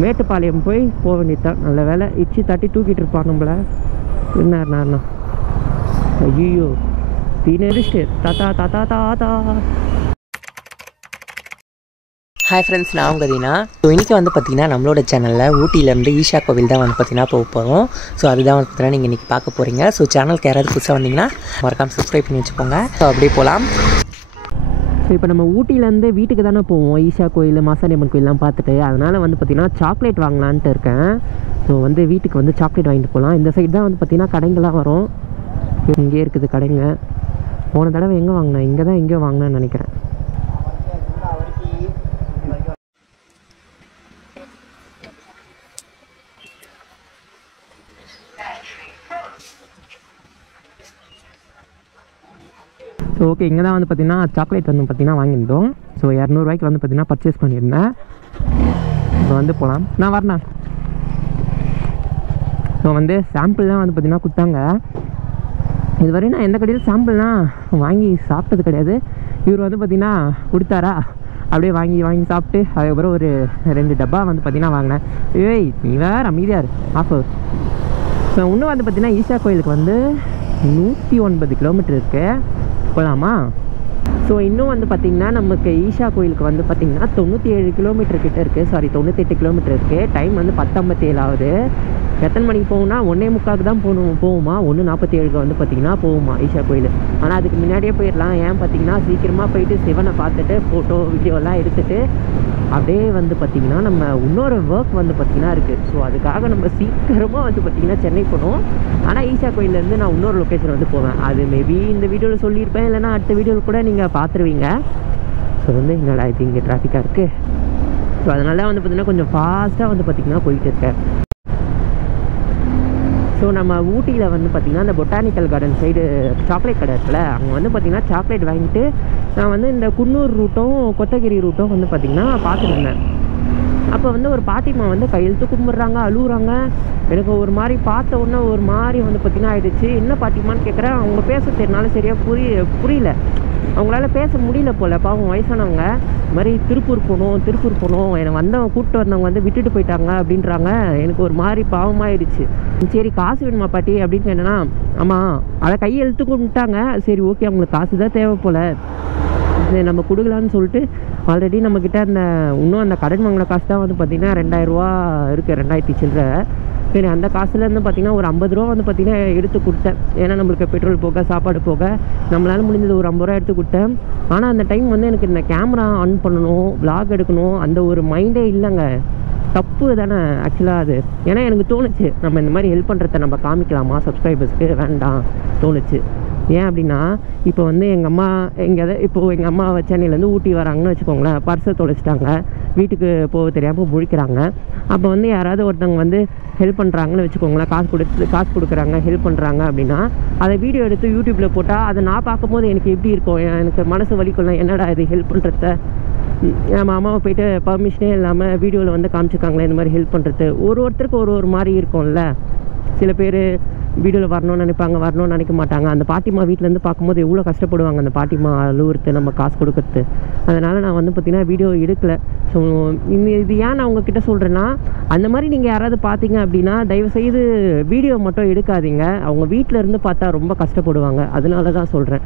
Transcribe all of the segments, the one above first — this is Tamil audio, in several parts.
மேட்டுப்பாளையம் போய் போக வேண்டியது தான். நல்ல வேலை இச்சி தட்டி தூக்கிட்டு இருப்பான் நம்மள. என்ன ஐயோ தீனடிச்சிட்டு தாத்தா தாத்தா தாத்தா. ஹாய் ஃப்ரெண்ட்ஸ், நான் உங்கள் தீனா. ஸோ இன்றைக்கி வந்து பார்த்திங்கன்னா நம்மளோட சேனலில் ஊட்டியிலேருந்து ஈஷா கோவில் தான் வந்து பார்த்திங்கன்னா போக போகிறோம். ஸோ அதுதான் வந்து பார்த்திங்கன்னா நீங்கள் இன்றைக்கி பார்க்க போகிறீங்க. ஸோ சேனலுக்கு யாராவது புதுசாக வந்தீங்கன்னா மறக்காமல் சப்ஸ்கிரைப் பண்ணி வச்சுக்கோங்க. ஸோ அப்படியே போகலாம். ஸோ இப்போ நம்ம ஊட்டியிலேருந்து வீட்டுக்கு தானே போவோம், ஈஷா கோயில் மாசாணியம்மன் கோயிலெலாம் பார்த்துட்டு. அதனால் வந்து பார்த்திங்கன்னா சாக்லேட் வாங்கலான்ட்டு இருக்கேன். ஸோ வந்து வீட்டுக்கு வந்து சாக்லேட் வாங்கிட்டு போகலாம். இந்த சைடு தான் வந்து பார்த்திங்கன்னா கடைங்களாம் வரும். இங்கே இருக்குது கடைங்க. போன தடவை எங்கே வாங்கினேன், இங்கே தான் எங்கேயோ வாங்கினேன்னு நினைக்கிறேன். ஸோ ஓகே, இங்கே தான் வந்து பார்த்திங்கன்னா சாக்லேட் வந்து பார்த்திங்கன்னா வாங்கியிருந்தோம். ஸோ 200 ரூபாய்க்கு வந்து பார்த்திங்கன்னா பர்ச்சேஸ் பண்ணியிருந்தேன். இப்போ வந்து போகலாம். நான் வரேண்ணா. ஸோ வந்து சாம்பிள்லாம் வந்து பார்த்திங்கன்னா கொடுத்தாங்க. இதுவரையும் நான் எந்த கடையில் சாம்பிள்லாம் வாங்கி சாப்பிட்டது கிடையாது. இவர் வந்து பார்த்திங்கன்னா கொடுத்தாரா, அப்படியே வாங்கி சாப்பிட்டு அதுக்கப்புறம் ஒரு 2 டப்பா வந்து பார்த்திங்கன்னா வாங்கினேன். ஏய் நீ வேறு அமைதியார் ஆஃபர். ஸோ இன்னும் வந்து பார்த்திங்கன்னா ஈஷா கோயிலுக்கு வந்து 109 கிலோமீட்டர் இருக்குது. போகலாமா? ஸோ இன்னும் வந்து பார்த்திங்கன்னா நமக்கு ஈஷா கோயிலுக்கு வந்து பார்த்திங்கன்னா 97 கிலோமீட்டர் கிட்டே இருக்குது. சாரி 98 கிலோமீட்டர் இருக்குது. டைம் வந்து 10:57 ஆகுது. எத்தனை மணிக்கு போகும்னா 1:45 தான் போகுமா, 1:47 வந்து பார்த்திங்கன்னா போகுமா ஈஷா கோயில். ஆனால் அதுக்கு முன்னாடியே போயிடலாம். ஏன் பார்த்திங்கன்னா சீக்கிரமாக போயிட்டு சிவனை பார்த்துட்டு ஃபோட்டோ வீடியோலாம் எடுத்துகிட்டு அப்படியே வந்து பார்த்திங்கன்னா நம்ம இன்னொரு ஒர்க் வந்து பார்த்திங்கன்னா இருக்குது. ஸோ அதுக்காக நம்ம சீக்கிரமாக வந்து பார்த்திங்கன்னா சென்னை போகணும். ஆனால் ஈஷா கோயிலேருந்து நான் இன்னொரு லொக்கேஷன் வந்து போவேன். அது மேபி இந்த வீடியோவில் சொல்லியிருப்பேன், இல்லைனா அடுத்த வீடியோவில் கூட நீங்கள் பார்த்துருவீங்க. ஸோ வந்து என்னடா இது இங்கே டிராஃபிக்காக இருக்குது. ஸோ அதனால வந்து பார்த்திங்கன்னா கொஞ்சம் ஃபாஸ்ட்டாக வந்து பார்த்திங்கன்னா போயிட்டு இருக்கேன். ஸோ நம்ம ஊட்டியில் வந்து பார்த்திங்கன்னா இந்த பொட்டானிக்கல் கார்டன் சைடு சாக்லேட் கடை இருக்குல்ல, அங்கே வந்து பார்த்திங்கன்னா சாக்லேட் வாங்கிட்டு நான் வந்து இந்த குன்னூர் ரூட்டும் கொத்தகிரி ரூட்டும் வந்து பார்த்திங்கன்னா பார்த்துட்டு இருந்தேன். அப்போ வந்து ஒரு பாட்டிமா வந்து கையெழுத்து கும்பிட்றாங்க, அழுகுறாங்க. எனக்கு ஒரு மாதிரி பார்த்த உடனே ஒரு மாதிரி வந்து பார்த்திங்கன்னா ஆகிடுச்சு. என்ன பாட்டிமான்னு கேட்குறேன். அவங்க பேச தெரினால சரியாக புரியல. அவங்களால பேச முடியல போல், பாவம் வயசானவங்க. இது மாதிரி திருப்பூர் போகணும் என்னை வந்தவங்க கூப்பிட்டு வந்தவங்க வந்து விட்டுட்டு போயிட்டாங்க அப்படின்றாங்க. எனக்கு ஒரு மாதிரி பாவமாகிடுச்சு. சரி காசு வேணுமா பாட்டி அப்படின்னு கேட்டேன்னா, ஆமாம் அதை கையெழுத்து கும்பிட்டாங்க. சரி ஓகே, அவங்களுக்கு காசு தான் தேவை போல், நம்ம கொடுக்கலான்னு சொல்லிட்டு ஆல்ரெடி நம்மக்கிட்ட இன்னும் அந்த கடன் வாங்கின காசு தான் வந்து பார்த்திங்கன்னா 2000 ரூபா இருக்குது, 2000 சில்லற. சரி அந்த காசுலேருந்து பார்த்திங்கன்னா ஒரு 50 ரூபா வந்து பார்த்திங்கன்னா எடுத்து கொடுத்தேன். ஏன்னா நம்மளுக்கு பெட்ரோல் போக சாப்பாடு போக நம்மளால் முடிஞ்சது ஒரு 50 ரூபா எடுத்து கொடுத்தேன். ஆனால் அந்த டைம் வந்து எனக்கு இந்த கேமரா ஆன் பண்ணணும், விளாக் எடுக்கணும், அந்த ஒரு மைண்டே இல்லைங்க. தப்பு தானே ஆக்சுவலாக அது. ஏன்னா எனக்கு தோணுச்சு நம்ம இந்த மாதிரி ஹெல்ப் பண்ணுறத நம்ம காமிக்கலாமா சப்ஸ்கிரைபர்ஸ்க்கு, வேண்டாம் தோணுச்சு. ஏன் அப்படின்னா இப்போ வந்து எங்கள் அம்மா இப்போது எங்கள் அம்மா சென்னையிலேருந்து ஊட்டி வராங்கன்னு வச்சுக்கோங்களேன். பர்ஸை தொலைச்சிட்டாங்க, வீட்டுக்கு போக தெரியாமல் முழிக்கிறாங்க. அப்போ வந்து யாராவது ஒருத்தவங்க வந்து ஹெல்ப் பண்ணுறாங்கன்னு வச்சுக்கோங்களேன், காசு கொடுக்குறாங்க, ஹெல்ப் பண்ணுறாங்க அப்படின்னா அதை வீடியோ எடுத்து யூடியூப்பில் போட்டால் அதை நான் பார்க்கும்போது எனக்கு எப்படி இருக்கும், எனக்கு மனசு வலிக்குள்ள, என்னடா இது ஹெல்ப் பண்ணுறத நம்ம அம்மாவை போய்ட்டு பர்மிஷனே இல்லாமல் வீடியோவில் வந்து காமிச்சிருக்காங்களே இந்த மாதிரி ஹெல்ப் பண்ணுறது. ஒருத்தருக்கு ஒரு மாதிரி இருக்கும்ல. சில பேர் வீடியோவில் வரணும்னு நினைக்க மாட்டாங்க. அந்த பாட்டிமா வீட்டிலேருந்து பார்க்கும்போது எவ்வளோ கஷ்டப்படுவாங்க அந்த பாட்டிமா அழுவுறது, நம்ம காசு கொடுக்குறது. அதனால் நான் வந்து பார்த்திங்கன்னா வீடியோ எடுக்கலை. ஸோ இது ஏன் நான் உங்ககிட்ட சொல்கிறேன்னா, அந்த மாதிரி நீங்கள் யாராவது பார்த்தீங்க அப்படின்னா தயவுசெய்து வீடியோ மட்டும் எடுக்காதீங்க. அவங்க வீட்டில் இருந்து பார்த்தா ரொம்ப கஷ்டப்படுவாங்க. அதனால தான் சொல்கிறேன்.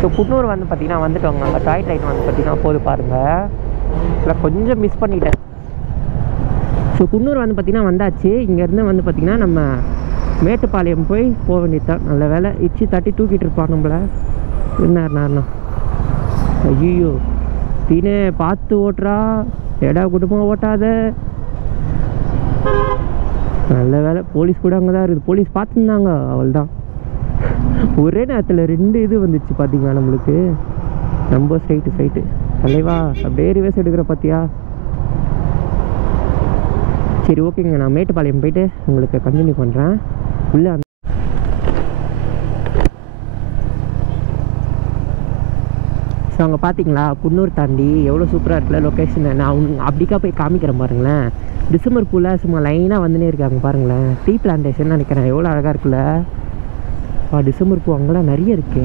ஸோ குன்னூர் வந்து பார்த்திங்கன்னா வந்துட்டோங்க. அங்கே டாய் ட்ரெயின் வந்து பார்த்திங்கன்னா போது பாருங்கள். இல்லை கொஞ்சம் மிஸ் பண்ணிட்டேன். ஸோ குன்னூர் வந்து பார்த்திங்கன்னா வந்தாச்சு. இங்கேருந்து வந்து பார்த்திங்கன்னா நம்ம மேட்டுப்பாளையம் போய் போக வேண்டியது தான். நல்ல வேலை இச்சி தட்டி தூக்கிட்டு இருப்பான் நம்மள. என்ன ஐயோ தீனே பார்த்து ஓட்டுறா, எடா குடும்பம் ஓட்டாத. நல்ல வேலை போலீஸ் கூட அங்கே தான் இருக்குது. போலீஸ் பார்த்துருந்தாங்க, அவள் தான். ஒரே நேரத்தில் 2 இது வந்துச்சு பார்த்தீங்களா நம்மளுக்கு. ரொம்ப ஸ்ட்ரைட்டு தலைவா அப்படியே ரிவர்ஸ் எடுக்கிற பார்த்தியா. சரி ஓகேங்க, நான் மேட்டுப்பாளையம் போயிட்டு உங்களுக்கு கண்டினியூ பண்ணுறேன். உள்ளே ஸோ அங்கே பார்த்தீங்களா குன்னூர் தாண்டி எவ்வளோ சூப்பராக இருக்குல்ல லொக்கேஷன். நான் அப்படிக்கா போய் காமிக்கிறேன் பாருங்களேன். டிசம்பர் பூவில் சும்மா லைனாக வந்துனே இருக்காங்க பாருங்களேன். டீ பிளான்டேஷன் நினைக்கிறேன். எவ்வளோ அழகாக இருக்குல்ல. டிசம்பர் பூ அங்கெல்லாம் நிறைய இருக்கு.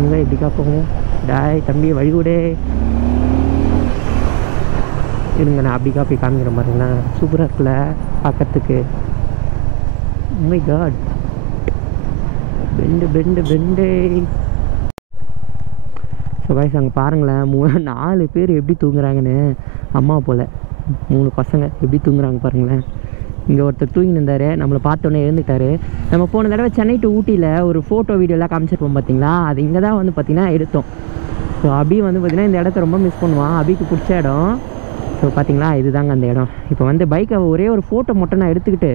எங்கே எப்படிக்கா போகும். டாய் தம்பி வழிவிடே. இருங்க நான் அப்படி காப்பி காமிக்கிற பாருங்களேன். சூப்பராக இருக்குல்ல பார்க்கறதுக்கு. My God, bend bend bend. So guys அங்கே பாருங்களேன், 4 பேர் எப்படி தூங்குறாங்கன்னு. அம்மா போல் 3 பசங்க எப்படி தூங்குறாங்க பாருங்களேன். இங்கே ஒருத்தர் தூங்கின்னு இருந்தார், நம்மளை பார்த்தோன்னே எழுந்துட்டார். நம்ம போன தடவை சென்னை டு ஊட்டியில் ஒரு ஃபோட்டோ வீடியோலாம் காமிச்சிருப்போம் பார்த்தீங்களா, அது இங்கே தான் வந்து பார்த்திங்கன்னா எடுத்தோம். ஸோ அபி வந்து பார்த்திங்கன்னா இந்த இடத்த ரொம்ப மிஸ் பண்ணுவான். அபிக்கு பிடிச்ச இடம். ஸோ பார்த்தீங்களா இதுதாங்க அந்த இடம். இப்போ வந்து பைக்கை ஒரே ஒரு ஃபோட்டோ மட்டும் நான் எடுத்துக்கிட்டு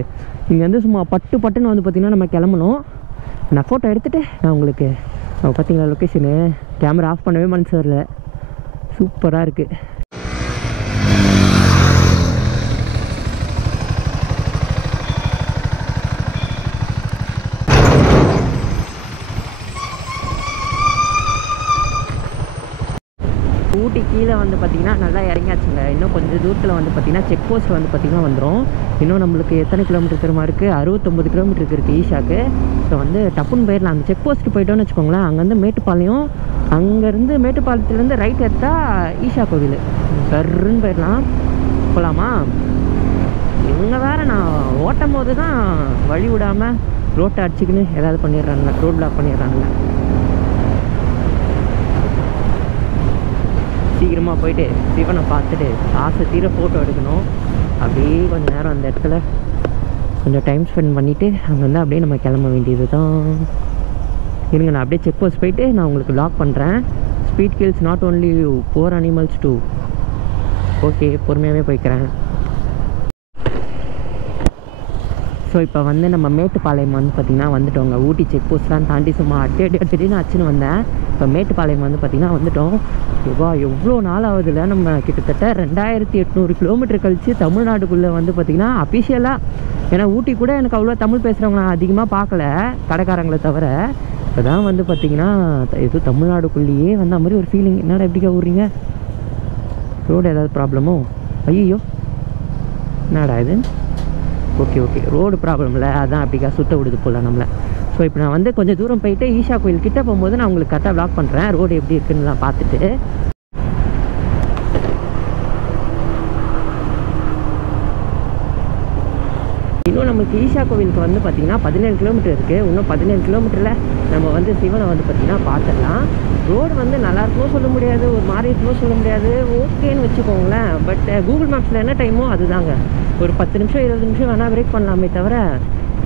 இங்கேருந்து சும்மா பட்டுன்னு வந்து பார்த்திங்கன்னா நம்ம கிளம்பணும். நான் ஃபோட்டோ எடுத்துகிட்டு நான் உங்களுக்கு பார்த்தீங்களா லொக்கேஷனு. கேமரா ஆஃப் பண்ணவே மனசு வரல, சூப்பராக இருக்குது. ஊட்டி கீழே வந்து பார்த்திங்கன்னா நல்லா இறங்கியாச்சுங்க. இன்னும் கொஞ்சம் தூரத்தில் வந்து பார்த்திங்கன்னா செக் போஸ்ட் வந்து பார்த்திங்கன்னா வந்துடும். இன்னும் நம்மளுக்கு எத்தனை கிலோமீட்டர் திரும்ப இருக்குது, 69 கிலோமீட்டருக்கு இருக்குது ஈஷாக்கு. ஸோ வந்து டப்புன்னு போயிடலாம். அந்த செக் போஸ்ட்டு போய்ட்டோன்னு வச்சுக்கோங்களேன், அங்கேருந்து மேட்டுப்பாளையம், அங்கேருந்து மேட்டுப்பாளையத்துலேருந்து ரைட் எடுத்தால் ஈஷா கோவில் சர்ன்னு போயிடலாம். போகலாமா? இவங்க வேறு நான் ஓட்டும் போது தான் வழி விடாமல் ரோட்டை அடிச்சிக்கின்னு ஏதாவது பண்ணிடுறாங்க, ரோட் பிளாக் பண்ணிடுறாங்க. சீக்கிரமாக போயிட்டு சிவனை பார்த்துட்டு ஆசை தீர ஃபோட்டோ எடுக்கணும். அப்படியே கொஞ்சம் நேரம் அந்த இடத்துல கொஞ்சம் டைம் ஸ்பெண்ட் பண்ணிவிட்டு அங்கேருந்து அப்படியே நம்ம கிளம்ப வேண்டியது தான். இருங்க நான் அப்படியே செக் போஸ்ட் போயிட்டு நான் உங்களுக்கு லாக் பண்ணுறேன். Speed kills not only for animals too. Okay, பொறுமையாகவே போய்க்கிறேன். ஸோ இப்போ வந்து நம்ம மேட்டுப்பாளையம் வந்து பார்த்திங்கன்னா வந்துட்டோங்க. ஊட்டி செக் போஸ்ட்லாம் தாண்டி சும்மா அடின்னு அச்சுன்னு வந்தேன். இப்போ மேட்டுப்பாளையம் வந்து பார்த்திங்கன்னா வந்துட்டோம். எவ்வளோ நாள் ஆகுதுல, நம்ம கிட்டத்தட்ட 2800 கிலோமீட்டர் கழித்து தமிழ்நாட்டுக்குள்ளே வந்து பார்த்திங்கன்னா அஃபிஷியலாக. ஏன்னா ஊட்டி கூட எனக்கு அவ்வளோ தமிழ் பேசுகிறவங்க நான் அதிகமாக பார்க்கல, கடைக்காரங்களை தவிர. இப்போ தான் வந்து பார்த்திங்கன்னா ஏதோ தமிழ்நாடுக்குள்ளேயே வந்த மாதிரி ஒரு ஃபீலிங். என்னடா எப்படிக்கா விட்றீங்க, ரோடு ஏதாவது ப்ராப்ளமோ? ஐயோ என்னடா இது. ஓகே ரோடு ப்ராப்ளம் இல்லை, அதான் அப்படிக்கா சுத்த விடுது போல் நம்மளை. ஸோ இப்போ நான் வந்து கொஞ்சம் தூரம் போயிட்டு ஈஷா கோயில் கிட்டே போகும்போது நான் உங்களுக்கு கரெக்டாக வ்ளாக் பண்ணுறேன். ரோடு எப்படி இருக்குன்னு நான் பார்த்துட்டு. இன்னும் நமக்கு ஈஷா கோவிலுக்கு வந்து பார்த்திங்கன்னா 17 கிலோமீட்டர் இருக்குது. இன்னும் 17 கிலோமீட்டரில் நம்ம வந்து சிவனை வந்து பார்த்திங்கன்னா பார்த்துடலாம். ரோடு வந்து நல்லா இருக்குமோ சொல்ல முடியாது, ஒரு மாதிரி இருக்குமோ சொல்ல முடியாது, ஓகேன்னு வச்சுக்கோங்களேன். பட் கூகுள் மேப்ஸில் என்ன டைமோ அதுதாங்க. ஒரு 10 நிமிஷம் 20 நிமிஷம் வேணால் பிரேக் பண்ணலாமே தவிர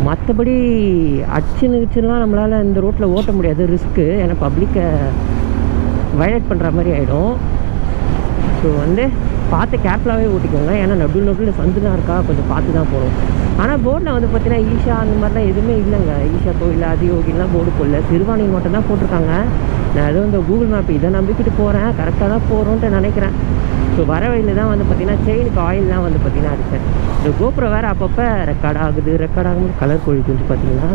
மற்றபடி அச்சுன்னுலாம் நம்மளால் இந்த ரோட்டில் ஓட்ட முடியாது, ரிஸ்க்கு. ஏன்னா பப்ளிக்கை வயலேட் பண்ணுற மாதிரி ஆகிடும். ஸோ வந்து பார்த்து கேர்ஃபுல்லாகவே ஓட்டிக்கோங்க. ஏன்னா நடுவில் சந்துலாம் இருக்கா, கொஞ்சம் பார்த்து தான் போகணும். ஆனால் போர்டில் வந்து பார்த்தீங்கன்னா ஈஷா அந்த மாதிரிலாம் எதுவுமே இல்லைங்க. ஈஷா கோயில் அதியோகிலாம் போர்டு போடல, சிறுவாணி மட்டும் தான் போட்டிருக்காங்க. நான் ஏதோ இந்த கூகுள் மேப் இதை நம்பிக்கிட்டு போகிறேன், கரெக்டாக தான் போகிறோன்ட்டு நினைக்கிறேன். ஸோ வர வழியில் தான் வந்து பார்த்திங்கன்னா செயினுக்கு ஆயில்லாம் வந்து பார்த்திங்கன்னா அடித்தேன். இந்த கோபுரம் வேறு அப்பப்போ ரெக்கார்ட் ஆகும்போது கலர் கோழி குஞ்சு பார்த்தீங்களா.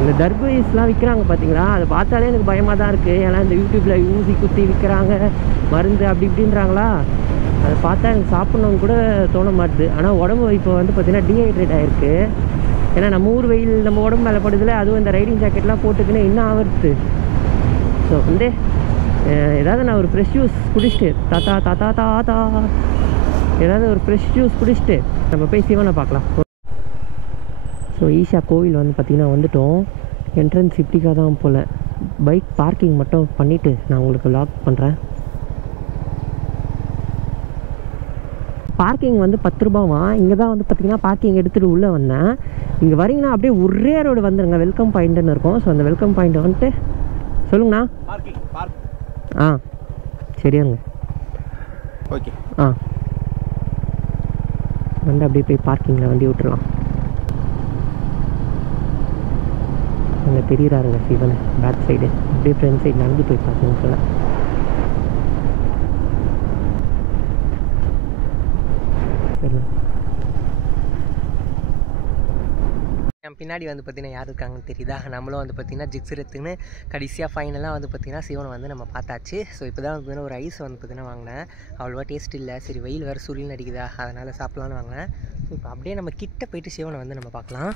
இந்த தர்பூஸ்லாம் விற்கிறாங்க பார்த்தீங்களா, அதை பார்த்தாலே எனக்கு பயமாக தான் இருக்குது. ஏன்னா இந்த யூடியூப்பில் ஊசி குத்தி விற்கிறாங்க, மருந்து அப்படி இப்படின்றாங்களா. அதை பார்த்தா எனக்கு சாப்பிட்ணுன்னு கூட தோண மாட்டுது. ஆனால் உடம்பு இப்போ வந்து பார்த்திங்கன்னா டீஹைட்ரேட் ஆகிருக்கு. ஏன்னா நம்ம ஊர் வெயில் நம்ம உடம்பு மேலே படுதில்ல, அதுவும் இந்த ரைடிங் ஜாக்கெட்லாம் போட்டுக்கின்னு இன்னும் ஆவடுது. ஸோ வந்து ஏதாவது நான் ஒரு ஃப்ரெஷ் ஜூஸ் குடிச்சிட்டு தாத்தா ஏதாவது ஒரு ஃப்ரெஷ் ஜூஸ் குடிச்சிட்டு நம்ம போய் சிவனை பார்க்கலாம். ஸோ ஈஷா கோவில் வந்து பார்த்திங்கன்னா வந்துட்டோம். என்ட்ரன்ஸ் இப்படிக்கா தான் போல். பைக் பார்க்கிங் மட்டும் பண்ணிவிட்டு நான் உங்களுக்கு லாக் பண்ணுறேன். பார்க்கிங் வந்து 10 ரூபாவா. இங்கே தான் வந்து பார்த்திங்கன்னா பார்க்கிங் எடுத்துகிட்டு உள்ளே வந்தேன். இங்கே வரீங்கன்னா அப்படியே ஒரே ரோடு வந்துடுங்க, வெல்கம் பாயிண்ட்டுன்னு இருக்கும். ஸோ அந்த வெல்கம் பாயிண்ட்டை வந்துட்டு சொல்லுங்கண்ணா. ஆ சரியாங்க, ஓகே. ஆ வந்து அப்படியே போய் பார்க்கிங்கில் வண்டி விட்டுடலாம். அங்கே தெரியுறாருங்க சிவன் பேக் சைடு. அப்படியே ஃப்ரண்ட் சைடு நடந்து போய் பார்க்கணும் சொல்ல. சரிண்ணா. என் பின்னாடி வந்து பார்த்திங்கன்னா யார் இருக்காங்கன்னு தெரியுதா. நம்மளும் வந்து பார்த்திங்கன்னா ஜிக்ஸ் எடுத்துன்னு கடைசியாக ஃபைனலாக வந்து பார்த்திங்கன்னா சிவனை வந்து நம்ம பார்த்தாச்சு. ஸோ இப்போ தான் வந்து ஒரு ஐஸ் வந்து பார்த்திங்கன்னா வாங்கினேன். அவ்வளோவா டேஸ்ட் இல்லை, சரி வெயில் வேறு சூரியன் அடிக்குதா, அதனால் சாப்பிட்லான்னு வாங்கினேன். ஸோ இப்போ அப்படியே நம்ம கிட்ட போயிட்டு சிவனை வந்து நம்ம பார்க்கலாம்.